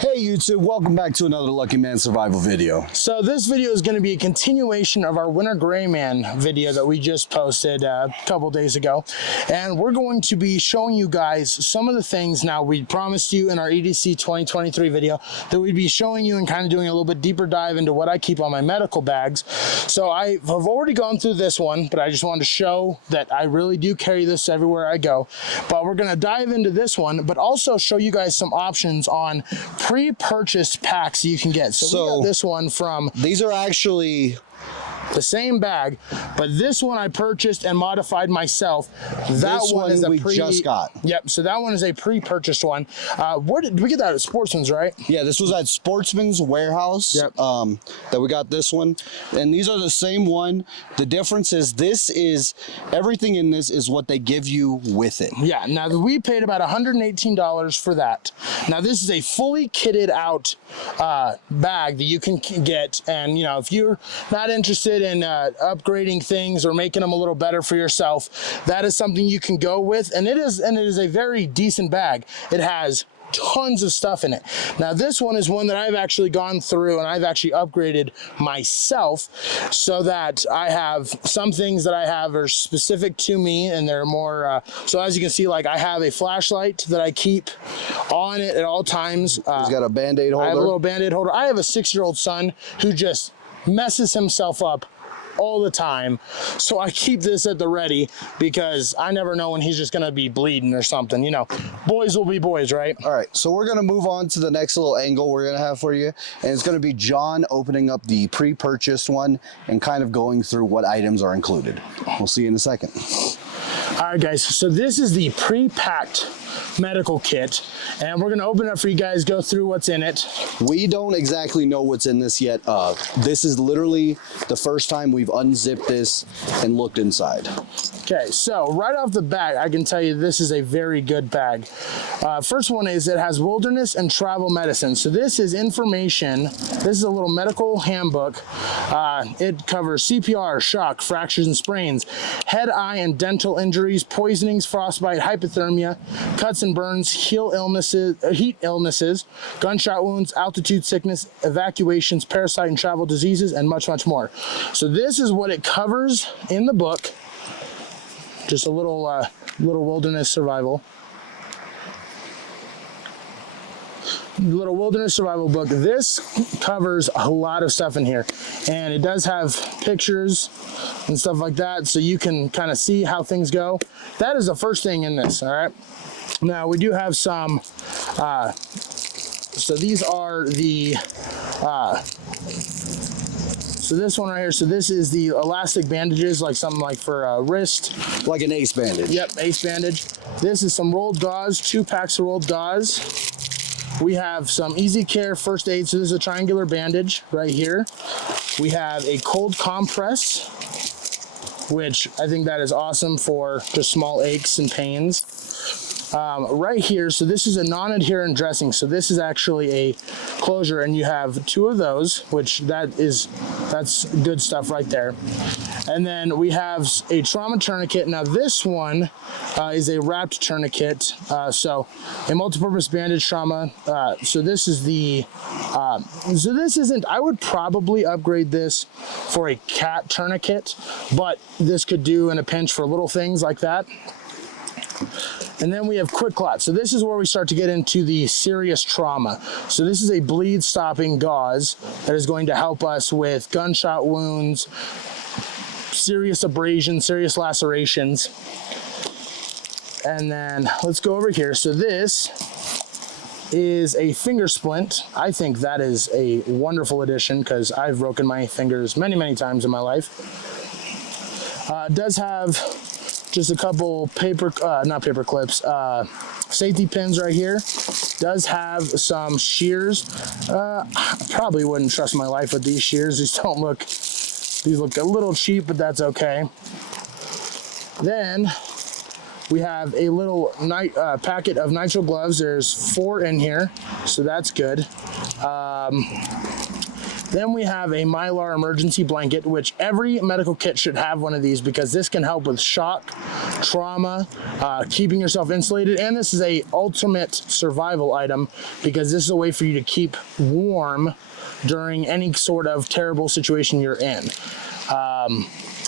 Hey YouTube, welcome back to another Lucky Man survival video. So this video is going to be a continuation of our Winter Gray Man video that we just posted a couple days ago. And we're going to be showing you guys some of the things. Now, we promised you in our EDC 2023 video that we'd be showing you and kind of doing a little bit deeper dive into what I keep on my medical bags. So I have already gone through this one, but I just wanted to show that I really do carry this everywhere I go. But we're going to dive into this one, but also show you guys some options on pre-purchased packs you can get. So we got this one from... These are actually the same bag, but this one I purchased and modified myself. That this one is we just got. Yep, so that one is a pre-purchased one. Where did we get that at Sportsman's, right? Yeah, this was at Sportsman's warehouse. Yep. That we got this one. And these are the same one. The difference is everything in this is what they give you with it. Yeah, now we paid about $118 for that. Now this is a fully kitted out bag that you can get, and you know, if you're not interested in upgrading things or making them a little better for yourself, that is something you can go with, and it is a very decent bag. It has tons of stuff in it. Now this one is one that I've actually gone through and I've actually upgraded myself, so that I have some things that I have are specific to me, and they're more so as you can see, like I have a flashlight that I keep on it at all times. He's got a Band-Aid holder. I have a little Band-Aid holder. I have a 6-year-old son who just messes himself up all the time, so I keep this at the ready because I never know when he's just gonna be bleeding or something. You know, boys will be boys, right? All right, so we're gonna move on to the next little angle we're gonna have for you, and it's gonna be John opening up the pre-purchased one and kind of going through what items are included. We'll see you in a second. All right, guys, so this is the pre-packed medical kit, and we're going to open it up for you guys, go through what's in it. We don't exactly know what's in this yet. This is literally the first time we've unzipped this and looked inside. Okay, so right off the bat, I can tell you this is a very good bag. First one is it has wilderness and travel medicine. So this is information. This is a little medical handbook. It covers CPR, shock, fractures and sprains, head, eye, and dental injuries, poisonings, frostbite, hypothermia, cuts and burns, heat illnesses, gunshot wounds, altitude sickness, evacuations, parasite and travel diseases, and much, much more. So this is what it covers in the book. Just a little wilderness survival. Little wilderness survival book. This covers a lot of stuff in here, and it does have pictures and stuff like that, so you can kind of see how things go. That is the first thing in this. All right, now we do have some so these are the so this one right here, so this is the elastic bandages, like something like for a wrist, like an ACE bandage. Yep, ACE bandage. This is some rolled gauze, 2 packs of rolled gauze. We have some Easy Care first aid. So this is a triangular bandage right here. We have a cold compress, which I think that is awesome for just small aches and pains. Right here, so this is a non-adherent dressing. So this is actually a closure, and you have 2 of those, which that's good stuff right there. And then we have a trauma tourniquet. Now this one is a wrapped tourniquet, so a multi-purpose bandage trauma. So this is the so this isn't, I would probably upgrade this for a cat tourniquet, but this could do in a pinch for little things like that. And then we have quick clot. So this is where we start to get into the serious trauma. So this is a bleed stopping gauze that is going to help us with gunshot wounds, serious abrasions, serious lacerations. And then let's go over here. So this is a finger splint. I think that is a wonderful addition because I've broken my fingers many, many times in my life. It does have just a couple not paper clips, safety pins right here. Does have some shears. I probably wouldn't trust my life with these shears. These look a little cheap, but that's okay. Then we have a little packet of nitrile gloves. There's 4 in here, so that's good. Then we have a Mylar emergency blanket, which every medical kit should have one of these because this can help with shock, trauma, keeping yourself insulated, and this is a ultimate survival item because this is a way for you to keep warm during any sort of terrible situation you're in.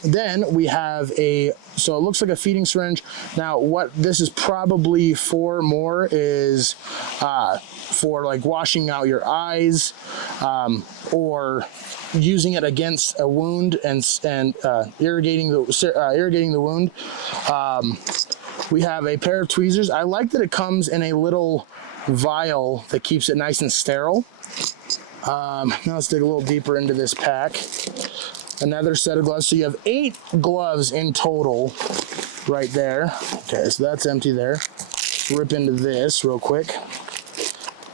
Then we have so it looks like a feeding syringe. Now what this is probably for more is for like washing out your eyes, or using it against a wound and irrigating the wound. We have a pair of tweezers. I like that it comes in a little vial that keeps it nice and sterile. Now let's dig a little deeper into this pack. Another set of gloves. So you have 8 gloves in total right there. Okay, so that's empty there. Rip into this real quick.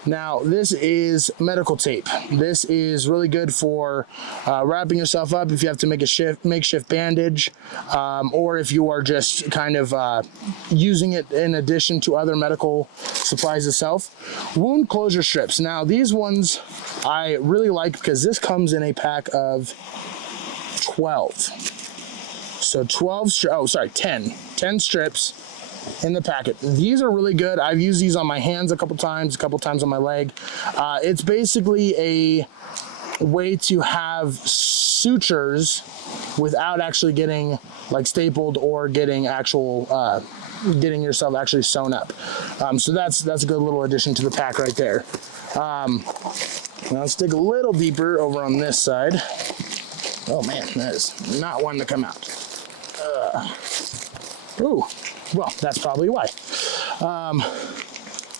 Now, this is medical tape. This is really good for wrapping yourself up if you have to make a makeshift bandage, or if you are just kind of using it in addition to other medical supplies itself. Wound closure strips. Now, these ones I really like because this comes in a pack of 12. So 10 strips in the packet. These are really good. I've used these on my hands a couple times on my leg. It's basically a way to have sutures without actually getting like stapled or getting getting yourself actually sewn up. So that's a good little addition to the pack right there. Now let's dig a little deeper over on this side. Oh man, that is not one to come out. Ooh, well, that's probably why.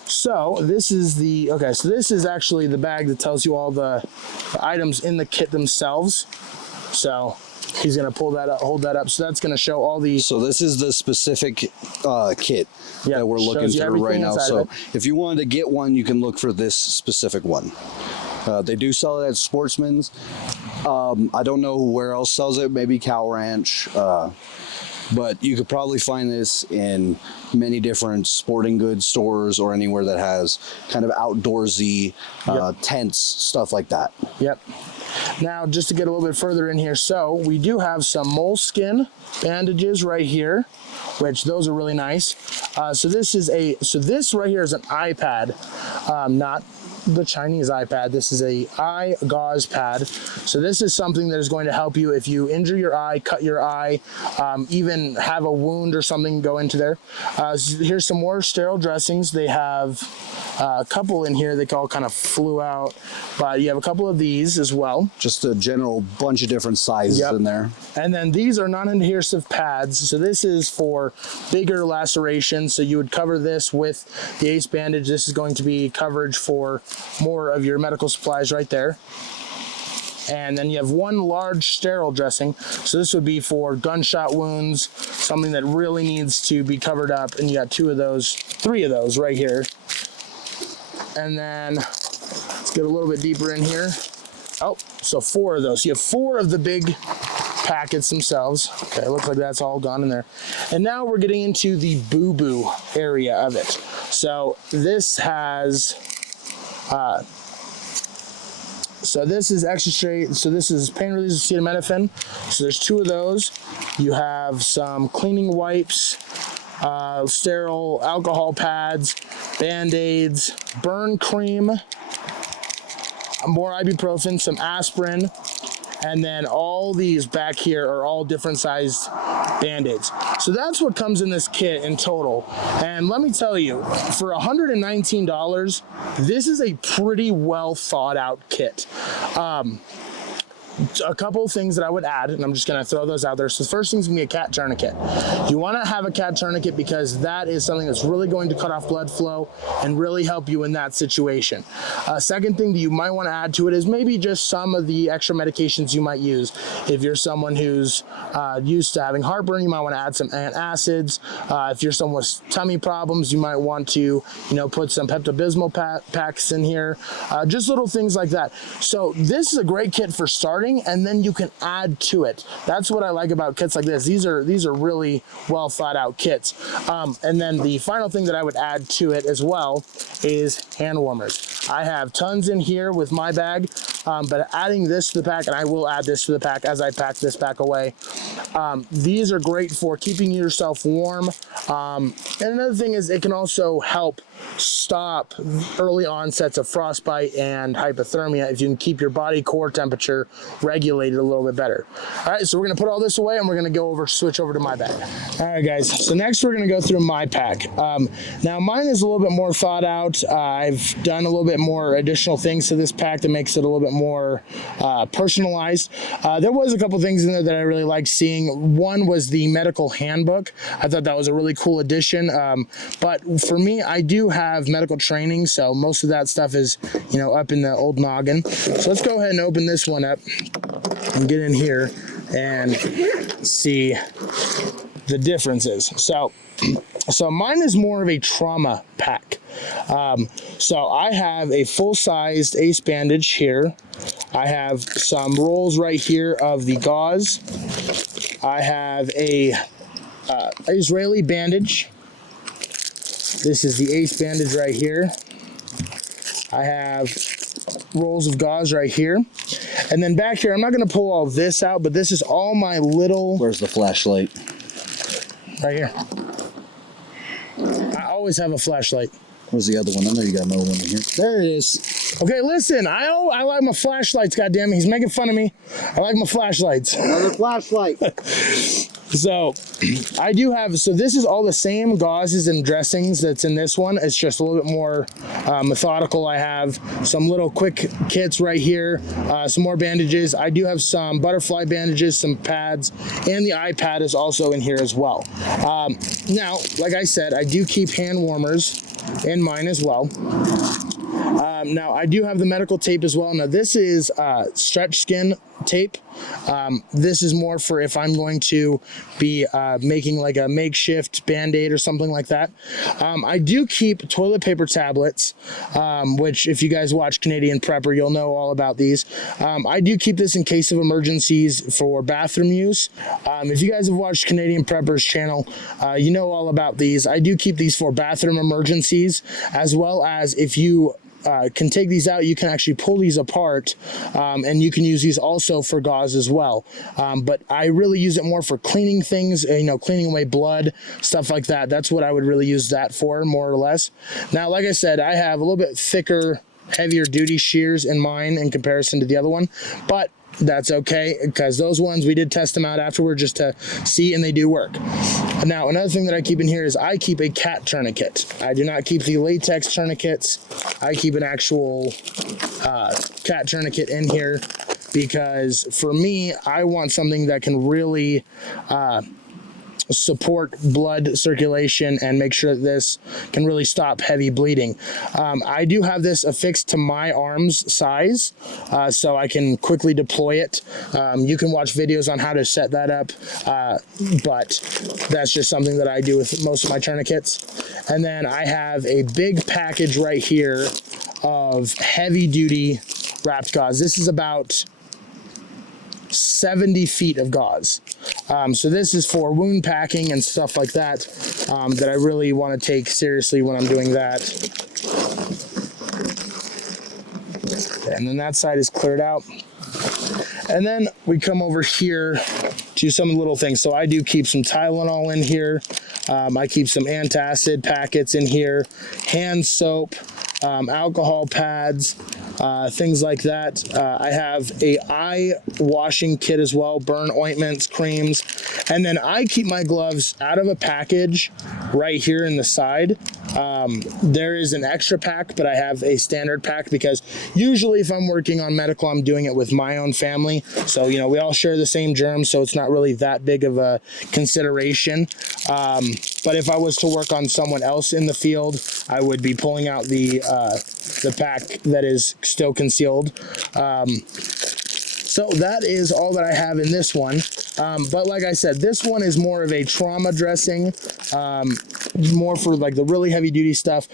So this is this is actually the bag that tells you all the items in the kit themselves. So he's gonna pull that up, hold that up. So that's gonna show all the. So this is the specific kit that we're looking through right now. So if you wanted to get one, you can look for this specific one. They do sell it at Sportsman's. I don't know where else sells it, maybe Cow Ranch, but you could probably find this in many different sporting goods stores or anywhere that has kind of outdoorsy tents, stuff like that. Yep. Now, just to get a little bit further in here, so we do have some moleskin bandages right here, which those are really nice. So this right here is an eye pad, not the Chinese iPad. This is a eye gauze pad. So this is something that is going to help you if you injure your eye, cut your eye, even have a wound or something go into there. So here's some more sterile dressings. They have a couple in here that all kind of flew out, but you have a couple of these as well. Just a general bunch of different sizes in there. And then these are non-adhesive pads. So this is for bigger lacerations. So you would cover this with the ACE bandage. This is going to be coverage for more of your medical supplies right there. And then you have one large sterile dressing. So this would be for gunshot wounds, something that really needs to be covered up. And you got 3 of those right here. And then let's get a little bit deeper in here. Oh, so 4 of those. You have 4 of the big packets themselves. Okay, it looks like that's all gone in there. And now we're getting into the boo-boo area of it. So this has, so this is extra straight. So this is pain relief acetaminophen. So there's 2 of those. You have some cleaning wipes, sterile alcohol pads, Band-Aids, burn cream, more ibuprofen, some aspirin, and then all these back here are all different sized Band-Aids. So that's what comes in this kit in total. And let me tell you, for $119, this is a pretty well thought out kit. A couple of things that I would add, and I'm just going to throw those out there. So the first thing is going to be a cat tourniquet. You want to have a cat tourniquet because that is something that's really going to cut off blood flow and really help you in that situation. Second thing that you might want to add to it is maybe just some of the extra medications you might use. If you're someone who's used to having heartburn, you might want to add some antacids. If you're someone with tummy problems, you might want to, put some Pepto-Bismol packs in here. Just little things like that. So this is a great kit for starting, and then you can add to it. That's what I like about kits like this. These are really well thought out kits. And then the final thing that I would add to it as well is hand warmers. I have tons in here with my bag, but adding this to the pack, and I will add this to the pack as I pack this pack away. These are great for keeping yourself warm. And another thing is it can also help stop early onsets of frostbite and hypothermia if you can keep your body core temperature regulated a little bit better. All right, so we're gonna put all this away and we're gonna switch over to my bag. All right, guys, so next we're gonna go through my pack. Now mine is a little bit more thought out. I've done a little bit more additional things to this pack that makes it a little bit more personalized. There was a couple things in there that I really liked seeing. One was the medical handbook. I thought that was a really cool addition. But for me, I do have medical training, so most of that stuff is, up in the old noggin. So let's go ahead and open this one up and get in here and see the differences. So mine is more of a trauma pack. So I have a full-sized ace bandage here. I have some rolls right here of the gauze. I have a Israeli bandage. This is the ace bandage right here. I have rolls of gauze right here. And then back here, I'm not going to pull all this out, but this is all my little... Where's the flashlight? Right here. I always have a flashlight. Where's the other one? I know you got another one in here. There it is. Okay, listen, I like my flashlights, goddammit. He's making fun of me. I like my flashlights. Another flashlight. So I do have, so this is all the same gauzes and dressings that's in this one. It's just a little bit more methodical. I have some little quick kits right here, some more bandages. I do have some butterfly bandages, some pads, and the iPad is also in here as well. Now, like I said, I do keep hand warmers in mine as well. Now I do have the medical tape as well. Now this is stretch skin tape. This is more for if I'm going to be making like a makeshift band-aid or something like that. I do keep toilet paper tablets, which if you guys watch Canadian Prepper, you'll know all about these. I do keep this in case of emergencies for bathroom use. If you guys have watched Canadian Prepper's channel, you know all about these. I do keep these for bathroom emergencies, as well as if you can take these out, you can actually pull these apart, and you can use these also for gauze as well. But I really use it more for cleaning things, cleaning away blood, stuff like that. That's what I would really use that for, more or less. Now, like I said, I have a little bit thicker, heavier duty shears in mine in comparison to the other one, but that's okay, because those ones we did test them out afterward just to see, and they do work. Now, another thing that I keep in here is I keep a cat tourniquet. I do not keep the latex tourniquets. I keep an actual cat tourniquet in here, because for me, I want something that can really support blood circulation and make sure that this can really stop heavy bleeding. I do have this affixed to my arm's size, so I can quickly deploy it. You can watch videos on how to set that up, but that's just something that I do with most of my tourniquets. And then I have a big package right here of heavy duty wrapped gauze. This is about 70 feet of gauze. So this is for wound packing and stuff like that, that I really want to take seriously when I'm doing that. And then that side is cleared out. And then we come over here to some little things. So I do keep some Tylenol in here. I keep some antacid packets in here, hand soap, alcohol pads, things like that. I have a eye washing kit as well, burn ointments, creams, and then I keep my gloves out of a package right here in the side. There is an extra pack, but I have a standard pack because usually if I'm working on medical, I'm doing it with my own family. So, we all share the same germs, so it's not really that big of a consideration. But if I was to work on someone else in the field, I would be pulling out the pack that is still concealed. So that is all that I have in this one. But like I said, this one is more of a trauma dressing, more for like the really heavy duty stuff,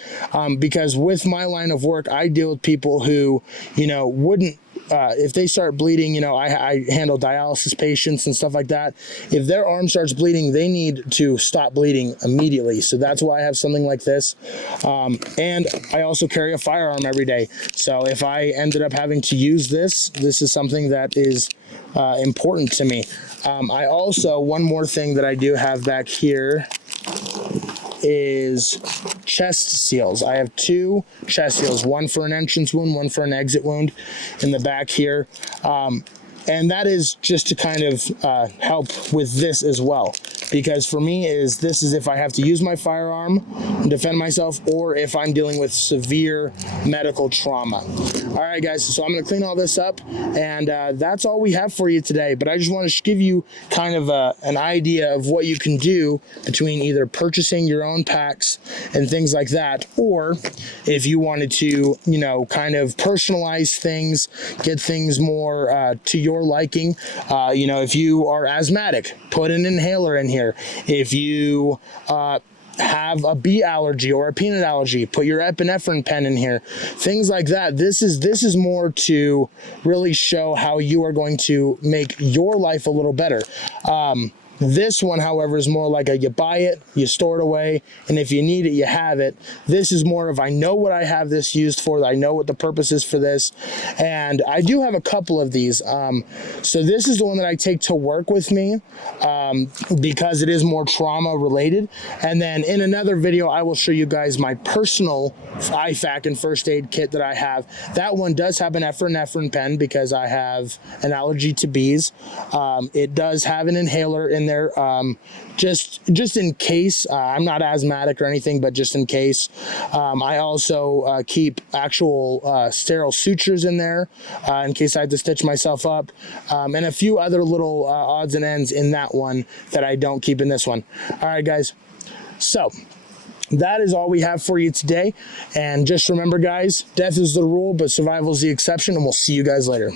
because with my line of work, I deal with people who, wouldn't if they start bleeding, you know, I handle dialysis patients and stuff like that. If their arm starts bleeding, they need to stop bleeding immediately. So that's why I have something like this. And I also carry a firearm every day. So if I ended up having to use this, this is something that is important to me. I also, one more thing that I do have back here is chest seals. I have 2 chest seals, one for an entrance wound, one for an exit wound in the back here. And that is just to kind of help with this as well. Because for me, this is if I have to use my firearm and defend myself, or if I'm dealing with severe medical trauma. All right, guys, so I'm gonna clean all this up, and that's all we have for you today. But I just want to give you kind of an idea of what you can do between either purchasing your own packs and things like that, or if you wanted to, you know, kind of personalize things, get things more to your liking. You know, if you are asthmatic, put an inhaler in here. If you have a bee allergy or a peanut allergy, put your epinephrine pen in here. Things like that. This is more to really show how you are going to make your life a little better. This one, however, is more like you buy it, you store it away, and if you need it, you have it. This is more of, I know what I have this used for, I know what the purpose is for this, and I do have a couple of these. So this is the one that I take to work with me because it is more trauma related. And then in another video, I will show you guys my personal IFAK and first aid kit that I have. That one does have an epinephrine pen because I have an allergy to bees. It does have an inhaler in there, just in case. I'm not asthmatic or anything, but just in case. I also keep actual sterile sutures in there in case I had to stitch myself up, and a few other little odds and ends in that one that I don't keep in this one. All right, guys, so that is all we have for you today. And just remember, guys, death is the rule, but survival is the exception, and we'll see you guys later.